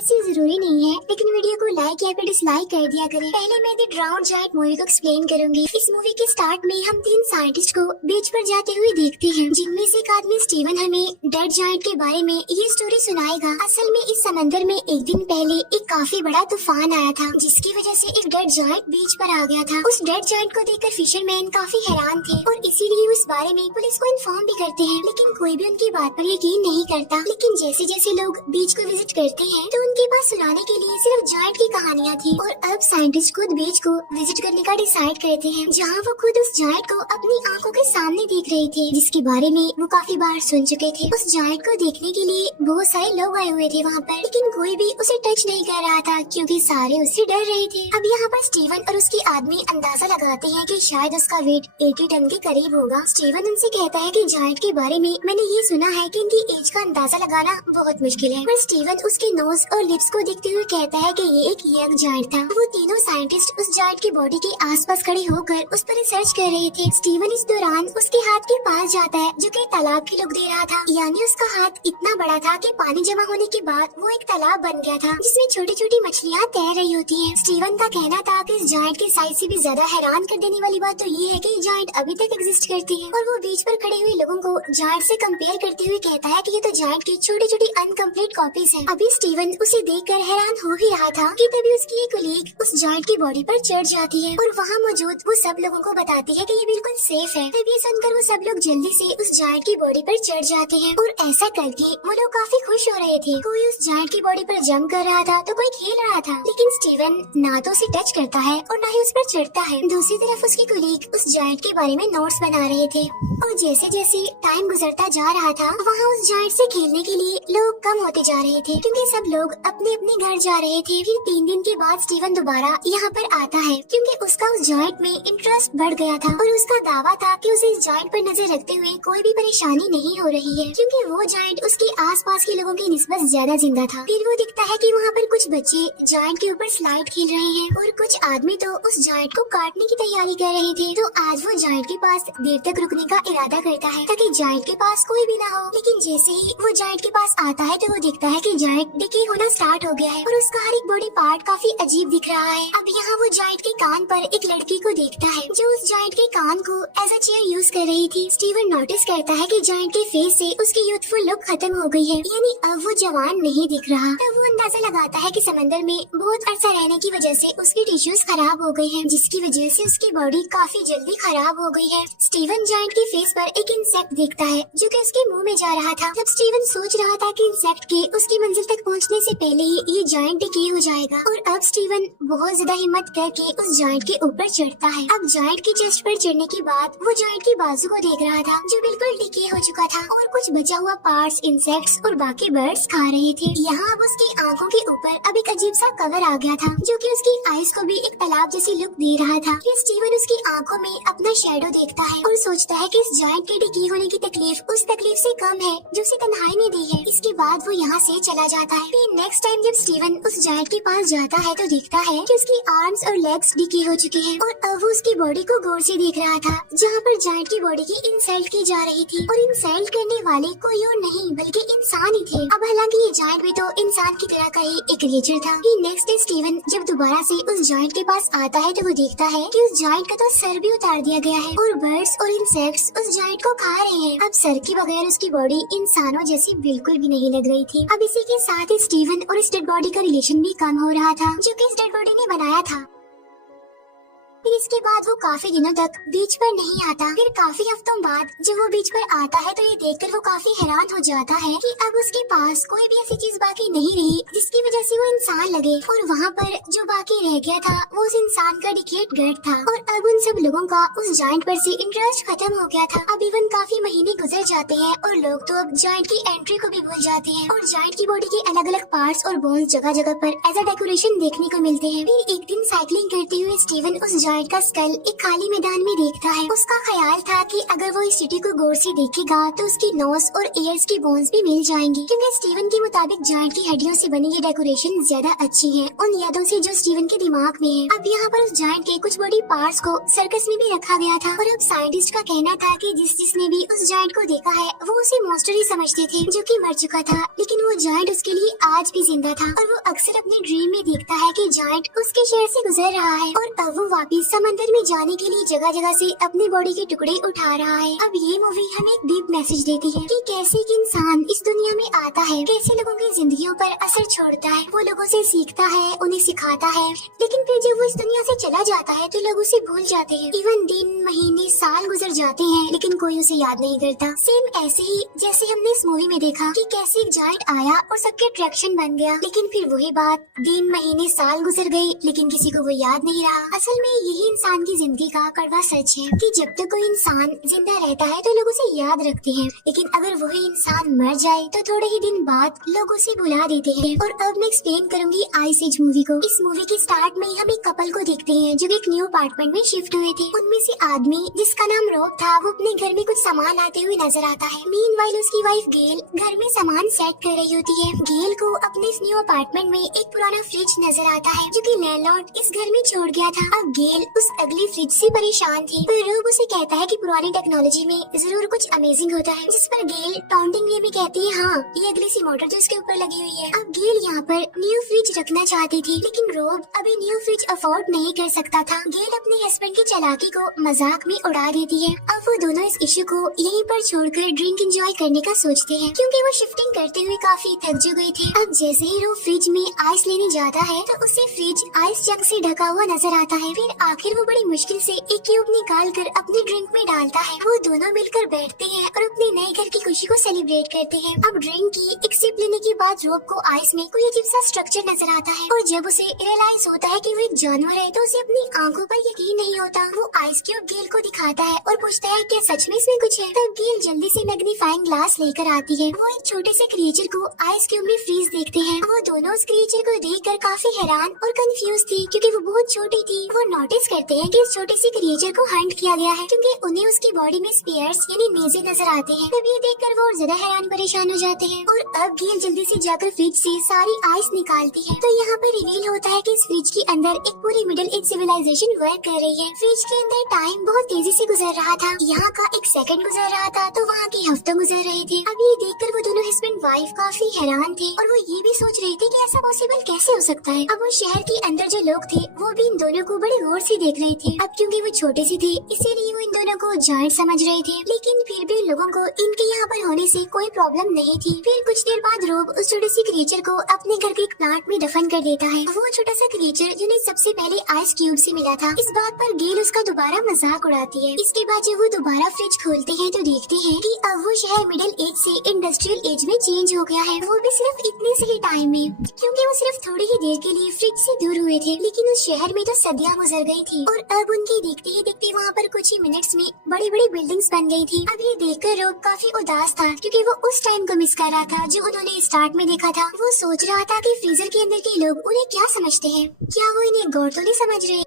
ऐसी जरूरी नहीं है, लेकिन वीडियो को लाइक या फिर डिसलाइक कर दिया करें। पहले मैं द ड्राउन्ड जायंट मूवी को एक्सप्लेन करूंगी। इस मूवी के स्टार्ट में हम 3 साइंटिस्ट को बीच पर जाते हुए देखते हैं, जिनमें से एक आदमी स्टीवन हमें डेड जायंट के बारे में ये स्टोरी सुनाएगा। असल में इस समंदर में एक दिन पहले एक काफी बड़ा तूफान आया था, जिसकी वजह से एक डेड जायंट बीच पर आ गया था। उस डेड जायंट को देखकर फिशरमैन काफी हैरान थे और इसीलिए उस बारे में पुलिस को इन्फॉर्म भी करते हैं, लेकिन कोई भी उनकी बात पर यकीन नहीं करता। लेकिन जैसे जैसे लोग बीच को विजिट करते हैं तो उनके पास सुनाने के लिए सिर्फ जायंट की कहानियाँ थी। और अब साइंटिस्ट खुद बीच को विजिट करने का डिसाइड करते हैं, जहाँ वो खुद उस जायंट को अपनी आंखों के सामने देख रहे थे, जिसके बारे में वो काफी बार सुन चुके थे। उस जायंट को देखने के लिए बहुत सारे लोग आए हुए थे वहाँ पर, लेकिन कोई भी उसे टच नहीं कर रहा था क्योंकि सारे उससे डर रहे थे। अब यहाँ पर स्टीवन और उसके आदमी अंदाजा लगाते हैं कि शायद उसका वेट 80 टन के करीब होगा। स्टीवन उनसे कहता है कि जायंट के बारे में मैंने ये सुना है कि इनकी एज का अंदाजा लगाना बहुत मुश्किल है, पर स्टीवन उसके नोज और लिप्स को देखते हुए कहता है कि ये एक यंग जायंट था। वो तीनों साइंटिस्ट उस जायंट की बॉडी के आसपास खड़े होकर उस पर रिसर्च कर रहे थे। स्टीवन इस दौरान उसके हाथ के पास जाता है, जो कि तालाब की लुक दे रहा था, यानी उसका हाथ इतना बड़ा था कि पानी जमा होने के बाद वो एक तालाब बन गया था, जिसमें छोटी छोटी मछलियाँ तैर रही होती है। स्टीवन का कहना था कि इस जायंट के साइज से भी ज्यादा हैरान कर देने वाली बात तो ये है कि जायंट अभी तक एग्जिस्ट करती है। और वो बीच पर खड़े हुए लोगों को जायंट से कंपेयर करते हुए कहता है कि ये तो जायंट की छोटी छोटी अनकम्प्लीट कॉपीज हैं। अभी स्टीवन उसे देखकर हैरान हो ही रहा था कि तभी उसकी एक कलीग उस जायंट की बॉडी पर चढ़ जाती है और वहाँ मौजूद वो सब लोगों को बताती है कि ये बिल्कुल सेफ है। तभी सुनकर वो सब लोग जल्दी से उस जायंट की बॉडी पर चढ़ जाते हैं और ऐसा करके वो लोग काफी खुश हो रहे थे। कोई उस जायंट की बॉडी पर जंप कर रहा था तो कोई खेल रहा था, लेकिन स्टीवन ना तो उसे टच करता है और ना ही उस पर चढ़ता है। दूसरी तरफ उसकी कलीग उस जायंट के बारे में नोट्स बना रहे थे और जैसे जैसे टाइम गुजरता जा रहा था, वहाँ उस जायंट से खेलने के लिए लोग कम होते जा रहे थे क्योंकि सब लोग अपने अपने घर जा रहे थे। फिर 3 दिन के बाद स्टीवन दोबारा यहाँ पर आता है क्योंकि उसका उस जायंट में इंटरेस्ट बढ़ गया था और उसका दावा था कि उसे इस जायंट पर नजर रखते हुए कोई भी परेशानी नहीं हो रही है, क्योंकि वो जायंट उसके आसपास के लोगों की निस्बत ज्यादा जिंदा था। फिर वो दिखता है कि वहाँ पर कुछ बच्चे जायंट के ऊपर स्लाइड खेल रहे हैं और कुछ आदमी तो उस जायंट को काटने की तैयारी कर रहे थे। तो आज वो जायंट के पास देर तक रुकने का इरादा करता है ताकि जायंट के पास कोई भी ना हो। लेकिन जैसे ही वो जायंट के पास आता है तो वो देखता है कि जायंट डिके होना स्टार्ट हो गया है और उसका हर एक बॉडी पार्ट काफी अजीब दिख रहा है। अब यहाँ वो जायंट के कान पर एक लड़की को देखता है जो उस जायंट के कान को एज अ चेयर यूज कर रही थी। स्टीवन नोटिस करता है कि जायंट के फेस से उसकी यूथफुल लुक खत्म हो गई है, यानी अब वो जवान नहीं दिख रहा। तब वो अंदाजा लगाता है कि समंदर में बहुत अरसा रहने की वजह से उसकी टिश्यूज खराब हो गई हैं, जिसकी वजह से उसकी बॉडी काफी जल्दी खराब हो गई है। स्टीवन जायंट के फेस पर एक इंसेक्ट देखता है जो कि उसके मुंह में जा रहा था। जब स्टीवन सोच रहा था कि इंसेक्ट के उसकी मंजिल तक पहुंचने से पहले ही ये जायंट डिके हो जाएगा, और अब स्टीवन बहुत ज्यादा हिम्मत करके उस जायंट के ऊपर चढ़ता है। अब जायंट की चेस्ट पर चढ़ने के बाद वो जायंट की बाजू को देख रहा था जो बिल्कुल डिके हो चुका था और कुछ बचा हुआ पार्ट्स इंसेक्ट्स और बाकी बर्ड्स खा रहे थे। यहाँ अब उसकी आंखों के ऊपर अब एक अजीब सा कवर आ गया था जो कि उसकी आईज को भी एक तालाब जैसी लुक दे रहा था। फिर स्टीवन उसकी आंखों में अपना शैडो देखता है और सोचता है कि इस जायंट के डिके होने की तकलीफ उस तकलीफ से कम है जो उसे तन्हाई ने दी है। इसके बाद वो यहाँ से चला जाता है। फिर नेक्स्ट टाइम जब स्टीवन उस जायंट के पास जाता है तो देखता है कि उसकी आर्म्स और लेग्स डिके हो चुके हैं और अब वो उसकी बॉडी को गौर से देख रहा था, जहाँ पर जायंट की बॉडी की इंसल्ट की जा रही थी और इंसल्ट करने वाले कोई और नहीं बल्कि इंसान ही थे। अब हालांकि ये जायंट भी तो इंसान की तरह का ही एक क्रिएचर था। फिर नेक्स्ट डे स्टीवन जब दोबारा से उस जायंट के पास आता है तो वो देखता है कि उस जायंट का तो सर भी उतार दिया गया है और बर्ड्स और इंसेक्ट्स उस जायंट को खा रहे हैं। अब सर के बगैर उसकी बॉडी इंसानों जैसी बिल्कुल भी नहीं लग रही थी। अब इसी के साथ ही स्टीवन और इस डेड बॉडी का रिलेशन भी कम हो रहा था जो कि इस डेड बॉडी ने बनाया था। फिर इसके बाद वो काफी दिनों तक बीच पर नहीं आता। फिर काफी हफ्तों बाद जब वो बीच पर आता है तो ये देखकर वो काफी हैरान हो जाता है कि अब उसके पास कोई भी ऐसी चीज बाकी नहीं रही जिसकी वजह से वो इंसान लगे, और वहाँ पर जो बाकी रह गया था वो उस इंसान का डिकेट गर्ट था। और अब उन सब लोगों का उस जायंट पर से इंटरेस्ट खत्म हो गया था। अब इवन काफी महीने गुजर जाते हैं और लोग तो अब जायंट की एंट्री को भी भूल जाते हैं और जायंट की बॉडी के अलग अलग पार्ट्स और बोन्स जगह जगह पर एज अ डेकोरेशन देखने को मिलते हैं। फिर एक दिन साइकिलिंग करते हुए स्टीवन उस जायंट का स्कल एक खाली मैदान में देखता है। उसका ख्याल था कि अगर वो इस सिटी को गौर से देखेगा तो उसकी नोज और एयर्स की बोन्स भी मिल जाएंगी, क्योंकि स्टीवन के मुताबिक जायंट की हड्डियों से बनी ये डेकोरेशन ज्यादा अच्छी है उन यादों से जो स्टीवन के दिमाग में है। अब यहाँ पर उस जायंट के कुछ बॉडी पार्ट्स को सर्कस में भी रखा गया था और अब साइंटिस्ट का कहना था कि जिसने भी उस जायंट को देखा है वो उसे मॉन्स्टर ही समझते थे जो कि मर चुका था, लेकिन वो जायंट उसके लिए आज भी जिंदा था और वो अक्सर अपने ड्रीम में देखता है कि जायंट उसके शहर से गुजर रहा है और अब वो वापिस समंदर में जाने के लिए जगह जगह से अपनी बॉडी के टुकड़े उठा रहा है। अब ये मूवी हमें एक डीप मैसेज देती है कि कैसे एक इंसान इस दुनिया में आता है, कैसे लोगों की जिंदगियों पर असर छोड़ता है, वो लोगों से सीखता है, उन्हें सिखाता है, लेकिन फिर जब वो इस दुनिया से चला जाता है तो लोग उसे भूल जाते हैं। इवन दिन, महीने, साल गुजर जाते हैं लेकिन कोई उसे याद नहीं करता। सेम ऐसे ही जैसे हमने इस मूवी में देखा कि कैसे एक जायंट आया और सबके अट्रैक्शन बन गया, लेकिन फिर वही बात, दिन, महीने, साल गुजर गए लेकिन किसी को वो याद नहीं रहा। असल में यही इंसान की जिंदगी का कड़वा सच है कि जब तक कोई इंसान जिंदा रहता है तो लोग उसे याद रखते हैं, लेकिन अगर वही इंसान मर जाए तो थोड़े ही दिन बाद लोग उसे भुला देते हैं। और अब मैं एक्सप्लेन करूंगी आइस एज मूवी को। इस मूवी के स्टार्ट में हम एक कपल को देखते हैं जो एक न्यू अपार्टमेंट में शिफ्ट हुए थे। उनमें से आदमी जिसका नाम रॉब था वो अपने घर में कुछ सामान लाते हुए नजर आता है। मीनवाइल उसकी वाइफ गेल घर में सामान सेट कर रही होती है। गेल को अपने इस न्यू अपार्टमेंट में एक पुराना फ्रिज नजर आता है जो कि लैंडलॉर्ड इस घर में छोड़ गया था। अब गेल उस अगली फ्रिज से परेशान थी, फिर रॉब उसे कहता है कि पुरानी टेक्नोलॉजी में जरूर कुछ अमेजिंग होता है, जिस पर गेल टाउंटिंग में भी कहती है हाँ ये अगली सी मोटर जो इसके ऊपर लगी हुई है। अब गेल यहाँ पर न्यू फ्रिज रखना चाहती थी, लेकिन रॉब अभी न्यू फ्रिज अफोर्ड नहीं कर सकता था। गेल अपने हस्बैंड की चालाकी को मजाक में उड़ा देती है। अब वो दोनों इस इशू को यहीं पर छोड़कर ड्रिंक एंजॉय करने का सोचते हैं, क्योंकि वो शिफ्टिंग करते हुए काफी थक जो गए थे। अब जैसे ही वो फ्रिज में आइस लेने जाता है तो उसे फ्रिज आइस जग से ढका हुआ नजर आता है। फिर आखिर वो बड़ी मुश्किल से एक क्यूब निकाल कर अपने ड्रिंक में डालता है। वो दोनों मिलकर बैठते हैं और अपने नए घर की खुशी को सेलिब्रेट करते हैं। अब ड्रिंक की एक सिप लेने के बाद रॉब को आइस में कोई अजीब सा स्ट्रक्चर नजर आता है और जब उसे रियलाइज होता है कि वो एक जानवर है तो उसे अपनी आंखों पर यकीन नहीं होता। वो आइस क्यूब गेल को दिखाता है और पूछता है क्या सच में इसमें कुछ है। तब गेल जल्दी से मैग्नीफाइंग ग्लास लेकर आती है। वो एक छोटे से क्रिएचर को आइस क्यूब में फ्रीज देखते हैं। वो दोनों उस क्रिएचर को देखकर काफी हैरान और कंफ्यूज थी, क्योंकि वो बहुत छोटी थी। वो नोटिस करते हैं कि इस छोटे से क्रिएचर को हंट किया गया है, क्योंकि उन्हें उसकी बॉडी में स्पेयर्स यानी नेज़े नजर आते हैं। तब ये देखकर वो और ज्यादा हैरान परेशान हो जाते हैं और अब गेल जल्दी से जाकर फ्रिज से सारी आइस निकालती है। तो यहाँ पर रिवील होता है कि इस फ्रिज के अंदर एक पूरी मिडिल एज सिविलाइजेशन वर्क कर रही है। फ्रिज के अंदर टाइम बहुत तेजी से गुजर रहा था, यहाँ का एक सेकंड गुजर रहा था तो वहाँ के हफ्तों गुजर रहे थे। अब ये देखकर वो दोनों हस्बैंड वाइफ काफी हैरान थे और वो ये भी सोच रहे थे कि ऐसा पॉसिबल कैसे हो सकता है। अब वो शहर के अंदर जो लोग थे वो भी इन दोनों को बड़े गौर से देख रहे थे। अब क्योंकि वो छोटे से थे इसीलिए वो इन दोनों को जायंट समझ रहे थे, लेकिन फिर भी लोगों को इनके यहाँ पर होने से कोई प्रॉब्लम नहीं थी। फिर कुछ देर बाद रॉब उस छोटे सी क्रिएचर को अपने घर के एक प्लांट में दफन कर देता है। वो छोटा सा क्रिएचर जिन्हें सबसे पहले आइस क्यूब से मिला था। इस बात पर गेल उसका दोबारा मजाक उड़ाती है। इसके बाद जब वो दोबारा फ्रिज खोलते हैं तो देखते हैं कि अब वो शहर मिडिल एज से इंडस्ट्रियल एज में चेंज हो गया है, वो भी सिर्फ इतने से ही टाइम में, क्योंकि वो सिर्फ थोड़ी ही देर के लिए फ्रिज से दूर हुए थे, लेकिन उस शहर में तो सदियां गुजर गई थी और अब उनके देखते ही देखते वहाँ पर कुछ ही मिनट्स में बड़ी बड़ी बिल्डिंग्स बन गई थी। अब ये देखकर रॉब काफी उदास था, क्योंकि वो उस टाइम को मिस कर रहा था जो उन्होंने स्टार्ट में देखा था। वो सोच रहा था कि फ्रीजर के अंदर के लोग उन्हें क्या समझते हैं, क्या वो इन्हें गौर तो नहीं समझ रहे।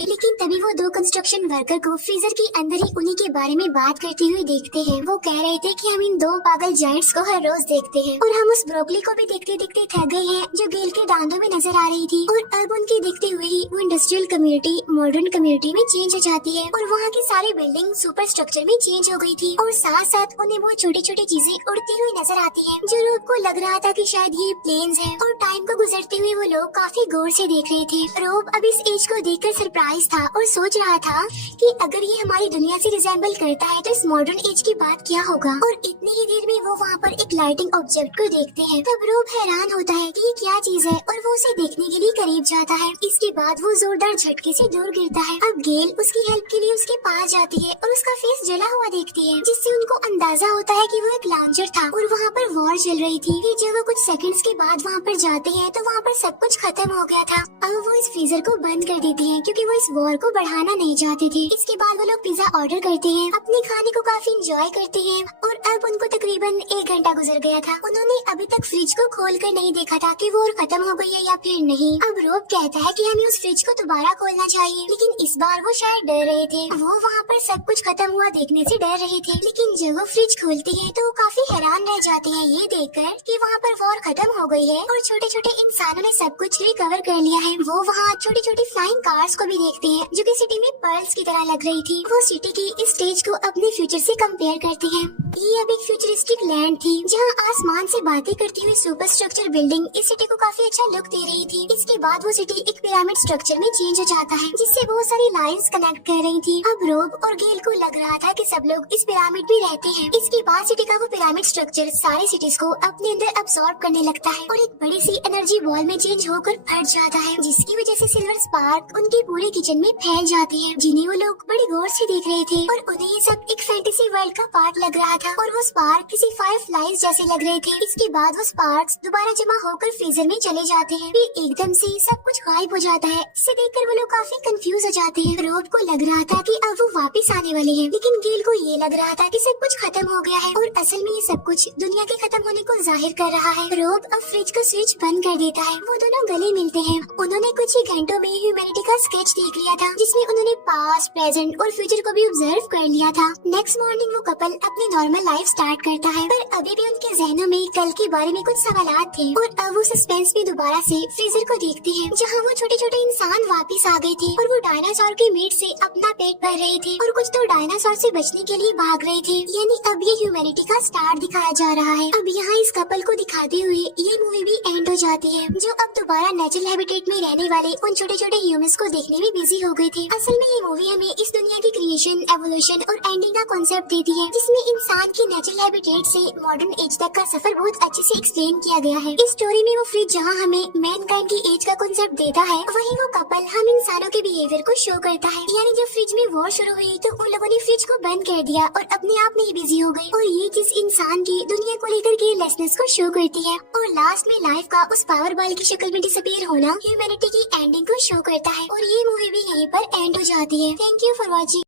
लेकिन तभी वो दो कंस्ट्रक्शन वर्कर को फ्रीजर के अंदर ही उन्हीं के बारे में बात करते हुए देखते हैं। वो कह रहे थे कि हम इन दो पागल जायंट्स को हर रोज देखते हैं और हम उस ब्रोकली को भी देखते देखते थक गए हैं जो गेल के दांतों में नजर आ रही थी। और अब उनके देखते हुए ही वो इंडस्ट्रियल कम्युनिटी मॉडर्न कम्युनिटी में चेंज हो जाती है और वहाँ की सारी बिल्डिंग सुपर स्ट्रक्चर में चेंज हो गई थी और साथ साथ उन्हें वो छोटी छोटी चीजें उड़ती हुई नजर आती है, जो रॉब को लग रहा था कि शायद ये प्लेन्स हैं। और टाइम को गुजरते हुए वो लोग काफी गौर से देख रहे थे। रॉब अब इस एज को देखकर सरप्राइज था और सोच रहा था कि अगर ये हमारी दुनिया से रिजेंबल करता है तो इस मॉडर्न एज की बात क्या होगा। और इतनी ही देर में वो वहाँ पर एक लाइटिंग ऑब्जेक्ट को देखते हैं। तब रॉब हैरान होता है कि ये क्या चीज है और वो उसे देखने के लिए करीब जाता है। इसके बाद वो जोरदार झटके से दूर गिरता है। अब गेल उसकी हेल्प के लिए उसके पास जाती है और उसका फेस जला हुआ देखती है, जिससे उनको अंदाजा होता है कि वो एक लॉन्चर था और वहाँ पर वॉर चल रही थी। फिर जब वो कुछ सेकंड्स के बाद वहाँ पर जाते हैं तो वहाँ पर सब कुछ खत्म हो गया था। अब वो इस फ्रीजर को बंद कर देती है, क्योंकि वो वो इस वॉर को बढ़ाना नहीं चाहते थे। इसके बाद वो लोग पिज्जा ऑर्डर करते हैं, अपने खाने को काफी इंजॉय करते हैं और अब उनको तकरीबन 1 घंटा गुजर गया था। उन्होंने अभी तक फ्रिज को खोल कर नहीं देखा था कि वॉर खत्म हो गई है या फिर नहीं। अब रोब कहता है कि हमें उस फ्रिज को दोबारा खोलना चाहिए, लेकिन इस बार वो शायद डर रहे थे। वो वहाँ पर सब कुछ खत्म हुआ देखने से डर रहे थे, लेकिन जब वो फ्रिज खोलते हैं तो वो काफी हैरान रह जाते हैं ये देखकर कि वहाँ पर वॉर खत्म हो गई है और छोटे छोटे इंसानों ने सब कुछ रिकवर कर लिया है। वो वहाँ छोटी छोटी फ्लाइंग कार्स को भी देखते हैं जो कि सिटी में पर्ल्स की तरह लग रही थी। वो सिटी की इस स्टेज को अपने फ्यूचर से कंपेयर करते हैं। ये अब एक फ्यूचरिस्टिक लैंड थी जहाँ आसमान से बातें करती हुई सुपर स्ट्रक्चर बिल्डिंग इस सिटी को काफी अच्छा लुक दे रही थी। इसके बाद वो सिटी एक पिरामिड स्ट्रक्चर में चेंज हो जाता है जिससे बहुत सारी लाइंस कनेक्ट कर रही थी। अब रोब और गेल को लग रहा था कि सब लोग इस पिरामिड में रहते हैं। इसके बाद सिटी का वो पिरामिड स्ट्रक्चर सारी सिटीज को अपने अंदर अब्सॉर्ब करने लगता है और एक बड़ी सी एनर्जी बॉल में चेंज होकर फट जाता है, जिसकी वजह से सिल्वर स्पार्क उनके पूरे किचन में फैल जाते हैं, जिन्हें वो लोग बड़ी गौर से देख रहे थे और उन्हें ये सब एक फैंटेसी वर्ल्ड का पार्ट लग रहा था और वो स्पार्क किसी फायरफ्लाइज जैसे लग रहे थे। इसके बाद वो स्पार्क्स दोबारा जमा होकर फ्रीजर में चले जाते हैं, फिर एकदम से सब कुछ गायब हो जाता है। इसे देखकर वो लोग काफी कंफ्यूज हो जाते हैं। रोब को लग रहा था कि अब वो वापस आने वाले हैं, लेकिन गेल को ये लग रहा था कि सब कुछ खत्म हो गया है और असल में ये सब कुछ दुनिया के खत्म होने को जाहिर कर रहा है। रोब अब फ्रिज का स्विच बंद कर देता है। वो दोनों गले मिलते हैं। उन्होंने कुछ ही घंटों में ह्यूमैनिटी का स्केच देख लिया था जिसमें उन्होंने पास्ट, प्रेजेंट और फ्यूचर को भी ऑब्जर्व कर लिया था। नेक्स्ट मॉर्निंग वो कपल अपनी नॉर्मल लाइफ स्टार्ट करता है, पर अभी भी उनके जहनों में कल के बारे में कुछ सवालात थे और अब वो सस्पेंस में दोबारा से फ्रीजर को देखते हैं जहाँ वो छोटे छोटे इंसान वापस आ गए थे और वो डायनासोर के मीट से अपना पेट भर रहे थे और कुछ तो डायनासोर से बचने के लिए भाग रहे थे। यानी अब ये ह्यूमैनिटी का स्टार्ट दिखाया जा रहा है। अब यहाँ इस कपल को दिखाते हुए ये मूवी भी एंड हो जाती है, जो अब दोबारा नेचुरल हैबिटेट में रहने वाले उन छोटे छोटे ह्यूमंस को देखने में बिजी हो गए थे। असल में ये मूवी हमें इस दुनिया की क्रिएशन, एवोल्यूशन और एंडिंग का कॉन्सेप्ट देती है, जिसमें इंसान की नेचुरल हैबिटेट से मॉडर्न एज तक का सफर बहुत अच्छे से एक्सप्लेन किया गया है। इस स्टोरी में वो फ्रिज जहाँ हमें मैनकाइंड की एज का कॉन्सेप्ट देता है, वहीं वो कपल हम इंसानों के बिहेवियर को शो करता है। यानी जब फ्रिज में वॉर शुरू हुई तो उन लोगों ने फ्रिज को बंद कर दिया और अपने आप में ही बिजी हो गए, और ये चीज इंसान की दुनिया को लेकर केयरलेसनेस को शो करती है। और लास्ट में लाइफ का उस पावर बॉल की शक्ल में डिसअपीयर होना ह्यूमैनिटी की एंडिंग को शो करता है और ये मूवी भी यहीं पर एंड हो जाती है। Thank you for watching.